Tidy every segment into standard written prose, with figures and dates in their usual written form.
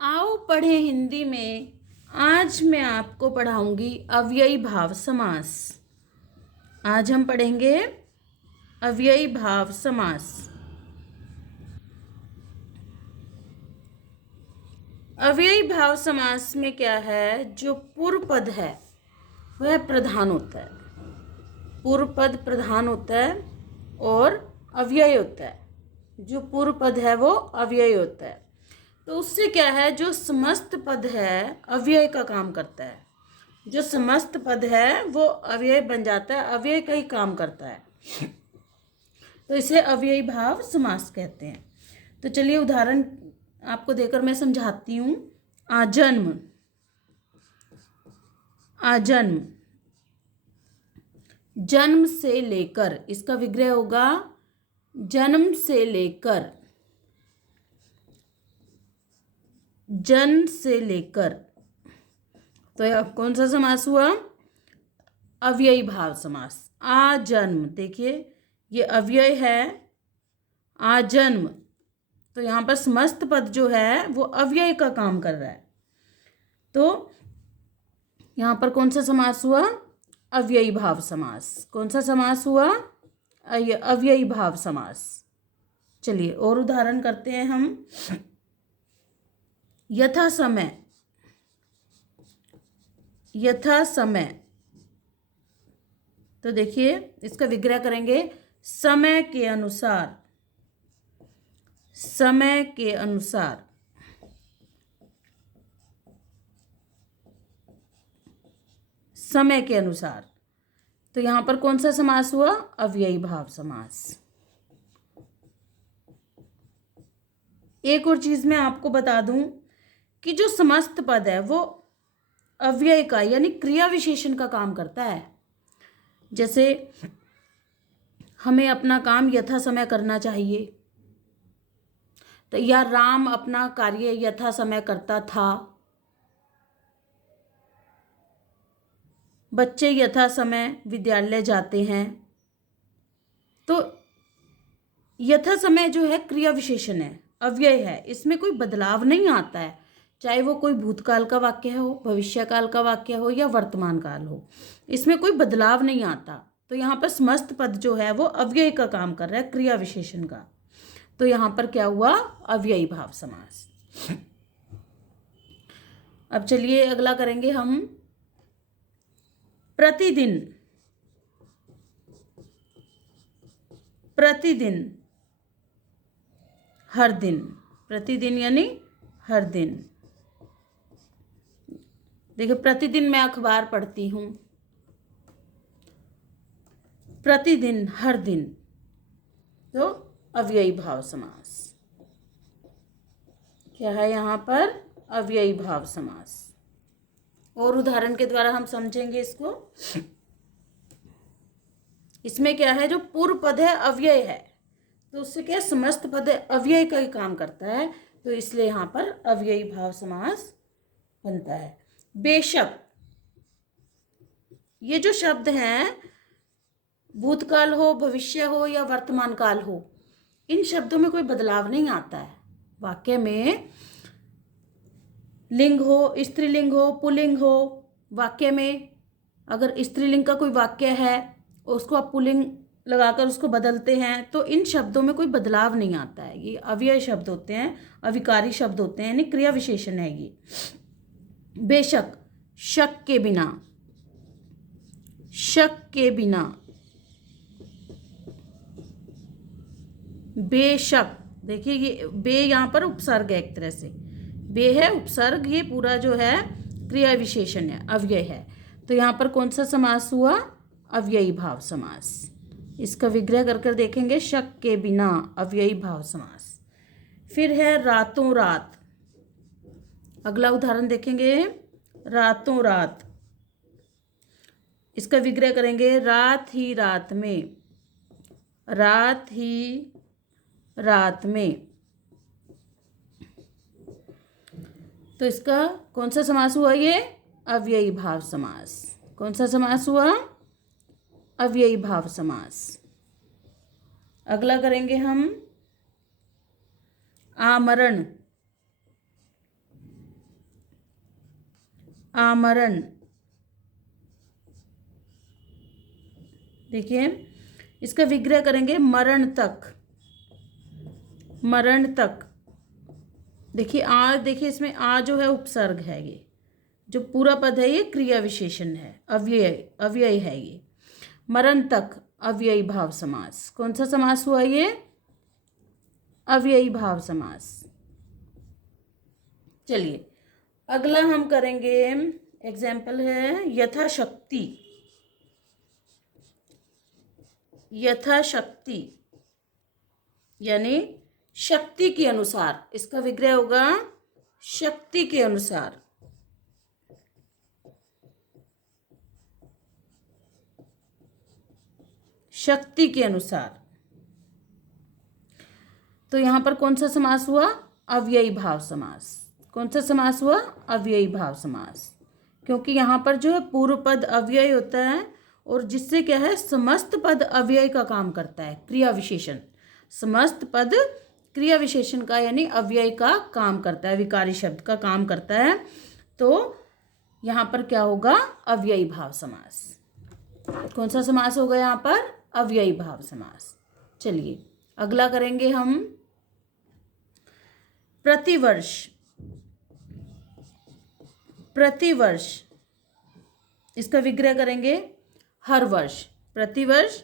आओ पढ़ें हिंदी में। आज मैं आपको पढ़ाऊंगी अव्ययी भाव समास। आज हम पढ़ेंगे अव्ययी भाव समास। अव्ययी भाव समास में क्या है, जो पूर्व पद है वह प्रधान होता है। पूर्व पद प्रधान होता है और अव्यय होता है। जो पूर्व पद है वो अव्यय होता है। तो उससे क्या है, जो समस्त पद है अव्यय का काम करता है। जो समस्त पद है वो अव्यय बन जाता है, अव्यय का ही काम करता है। तो इसे अव्ययी भाव समास कहते हैं। तो चलिए उदाहरण आपको देकर मैं समझाती हूँ। आजन्म, आजन्म, जन्म से लेकर, इसका विग्रह होगा जन्म से लेकर, जन्म से लेकर। तो यह कौन सा समास हुआ? अव्ययी भाव समास। आजन्म, देखिए ये अव्यय है, आजन्म। तो यहाँ पर समस्त पद जो है वो अव्यय का काम कर रहा है। तो यहाँ पर कौन सा समास हुआ? अव्ययी भाव समास। कौन सा समास हुआ? अव्ययी भाव समास। चलिए और उदाहरण करते हैं हम। यथा समय, यथा समय। तो देखिए इसका विग्रह करेंगे समय के अनुसार, समय के अनुसार। समय के अनुसार। तो यहां पर कौन सा समास हुआ? अव्ययी भाव समास। एक और चीज मैं आपको बता दूं कि जो समस्त पद है वो अव्यय का यानी क्रिया विशेषण का काम करता है। जैसे हमें अपना काम यथा समय करना चाहिए, तो या राम अपना कार्य यथा समय करता था, बच्चे यथा समय विद्यालय जाते हैं। तो यथा समय जो है क्रिया विशेषण है, अव्यय है, इसमें कोई बदलाव नहीं आता है। चाहे वो कोई भूतकाल का वाक्य हो, भविष्यकाल का वाक्य हो या वर्तमान काल हो, इसमें कोई बदलाव नहीं आता। तो यहाँ पर समस्त पद जो है वो अव्यय का काम कर रहा है, क्रिया विशेषण का। तो यहाँ पर क्या हुआ? अव्ययी भाव समास। अब चलिए अगला करेंगे हम। प्रतिदिन, प्रतिदिन, हर दिन। प्रतिदिन यानी हर दिन। देखिए प्रतिदिन मैं अखबार पढ़ती हूँ, प्रतिदिन, हर दिन। तो अव्ययी भाव समास क्या है यहाँ पर? अव्ययी भाव समास। और उदाहरण के द्वारा हम समझेंगे इसको। इसमें क्या है, जो पूर्व पद है अव्यय है, तो उससे क्या समस्त पद अव्यय का ही काम करता है। तो इसलिए यहाँ पर अव्ययी भाव समास बनता है। बेशक, ये जो शब्द हैं, भूतकाल हो, भविष्य हो या वर्तमान काल हो, इन शब्दों में कोई बदलाव नहीं आता है। वाक्य में लिंग हो, स्त्रीलिंग हो, पुल्लिंग हो, वाक्य में अगर स्त्रीलिंग का कोई वाक्य है उसको आप पुल्लिंग लगाकर उसको बदलते हैं, तो इन शब्दों में कोई बदलाव नहीं आता है। ये अव्यय शब्द होते हैं, अविकारी शब्द होते हैं, यानी क्रिया विशेषण है ये। बेशक, शक के बिना, शक के बिना। बेशक, देखिए ये बे यहाँ पर उपसर्ग है, एक तरह से बे है उपसर्ग, ये पूरा जो है क्रिया विशेषण है, अव्यय है। तो यहाँ पर कौन सा समास हुआ? अव्ययी भाव समास। इसका विग्रह कर कर देखेंगे, शक के बिना, अव्ययी भाव समास। फिर है रातों रात। अगला उदाहरण देखेंगे, रातों रात। इसका विग्रह करेंगे रात ही रात में, रात ही रात में। तो इसका कौन सा समास हुआ? ये अव्ययी भाव समास। कौन सा समास हुआ? अव्ययी भाव समास। अगला करेंगे हम आमरण। आमरण। देखिए इसका विग्रह करेंगे मरण तक, मरण तक। देखिए देखिए इसमें आ जो है उपसर्ग है, ये जो पूरा पद है ये क्रिया विशेषण है, अव्यय अव्यय है ये। मरण तक अव्ययी भाव समास। कौन सा समास हुआ ये? अव्ययी भाव समास। चलिए अगला हम करेंगे, एग्जाम्पल है यथाशक्ति। यथाशक्ति यानी शक्ति के अनुसार, इसका विग्रह होगा शक्ति के अनुसार। शक्ति के अनुसार। तो यहां पर कौन सा समास हुआ? अव्ययी भाव समास। कौन सा समास हुआ? अव्ययी भाव समास। क्योंकि यहां पर जो है पूर्व पद अव्यय होता है और जिससे क्या है समस्त पद अव्यय का काम करता है, क्रिया विशेषण। समस्त पद क्रिया विशेषण का यानी अव्यय का काम करता है, विकारी शब्द का काम करता है। तो यहां पर क्या होगा? अव्ययी भाव समास। कौन सा समास होगा यहां पर? अव्ययी भाव समास। चलिए अगला करेंगे हम प्रतिवर्ष। प्रतिवर्ष इसका विग्रह करेंगे हर वर्ष। प्रतिवर्ष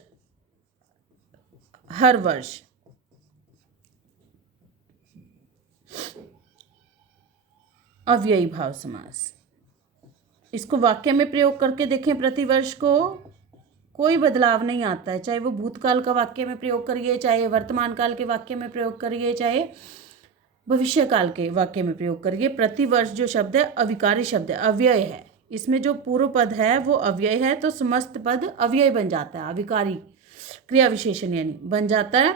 हर वर्ष। अव्ययी भाव समास। इसको वाक्य में प्रयोग करके देखें। प्रतिवर्ष को कोई बदलाव नहीं आता है, चाहे वो भूतकाल का वाक्य में प्रयोग करिए, चाहे वर्तमान काल के वाक्य में प्रयोग करिए, चाहे भविष्य काल के वाक्य में प्रयोग करिए। प्रतिवर्ष जो शब्द है अविकारी शब्द है, अव्यय है। इसमें जो पूर्व पद है वो अव्यय है, तो समस्त पद अव्यय बन जाता है, अविकारी क्रिया विशेषण यानी बन जाता है,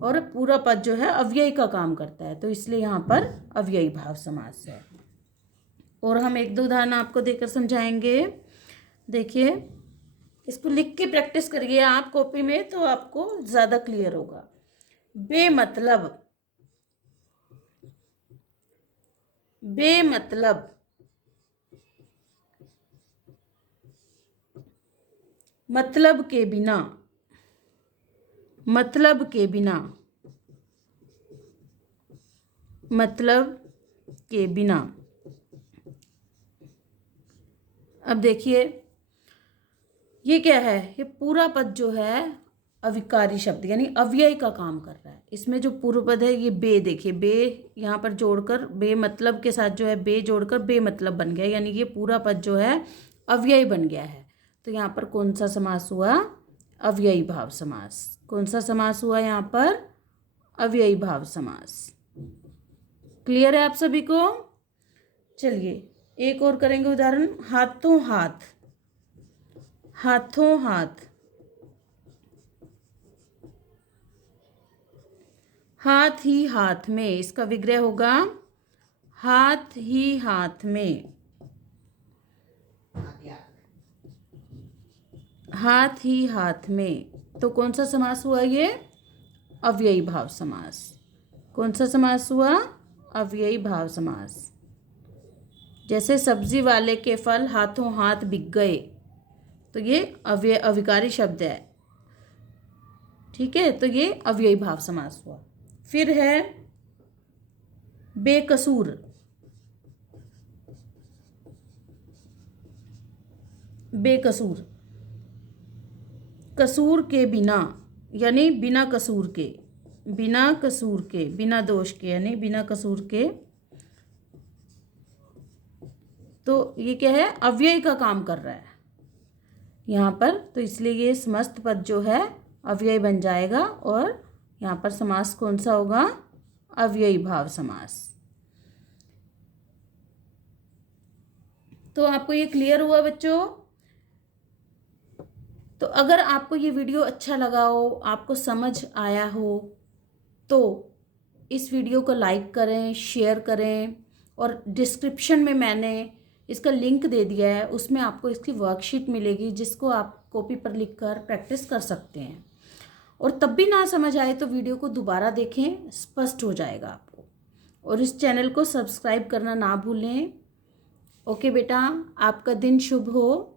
और पूरा पद जो है अव्यय का काम करता है, तो इसलिए यहाँ पर अव्ययी भाव समास है। और हम एक दो उदाहरण आपको देकर समझाएंगे। देखिए इसको लिख के प्रैक्टिस करिए आप कॉपी में, तो आपको ज़्यादा क्लियर होगा। बेमतलब। बेमतलब मतलब के बिना। मतलब के बिना। मतलब के बिना। अब देखिए ये क्या है? ये पूरा पद जो है अविकारी शब्द यानी अव्यय का काम कर रहा है। इसमें जो पूर्व पद है ये बे, देखिए बे यहाँ पर जोड़कर, बे मतलब के साथ जो है बे जोड़कर बे मतलब बन गया, यानी ये पूरा पद जो है अव्यय बन गया है। तो यहाँ पर कौन सा समास हुआ? अव्ययी भाव समास। कौन सा समास हुआ यहाँ पर? अव्ययी भाव समास। क्लियर है आप सभी को? चलिए एक और करेंगे उदाहरण। हाथों हाथ। हाथों हाथ। हाथ ही हाथ में, इसका विग्रह होगा हाथ ही हाथ में। हाथ ही हाथ में। तो कौन सा समास हुआ ये? अव्ययी भाव समास। कौन सा समास हुआ? अव्ययी भाव समास। जैसे सब्जी वाले के फल हाथों हाथ बिक गए, तो ये अविकारी शब्द है, ठीक है, तो ये अव्ययी भाव समास हुआ। फिर है बेकसूर। बेकसूर। कसूर के बिना यानी बिना कसूर के। बिना कसूर के, बिना दोष के यानी बिना कसूर के। तो ये क्या है? अव्यय का काम कर रहा है यहाँ पर, तो इसलिए ये समस्त पद जो है अव्यय बन जाएगा, और यहाँ पर समास कौन सा होगा? अव्ययी भाव समास। तो आपको ये क्लियर हुआ बच्चों? तो अगर आपको ये वीडियो अच्छा लगा हो, आपको समझ आया हो, तो इस वीडियो को लाइक करें, शेयर करें, और डिस्क्रिप्शन में मैंने इसका लिंक दे दिया है, उसमें आपको इसकी वर्कशीट मिलेगी जिसको आप कॉपी पर लिखकर प्रैक्टिस कर सकते हैं। और तब भी ना समझ आए तो वीडियो को दोबारा देखें, स्पष्ट हो जाएगा आपको। और इस चैनल को सब्सक्राइब करना ना भूलें, ओके बेटा, आपका दिन शुभ हो।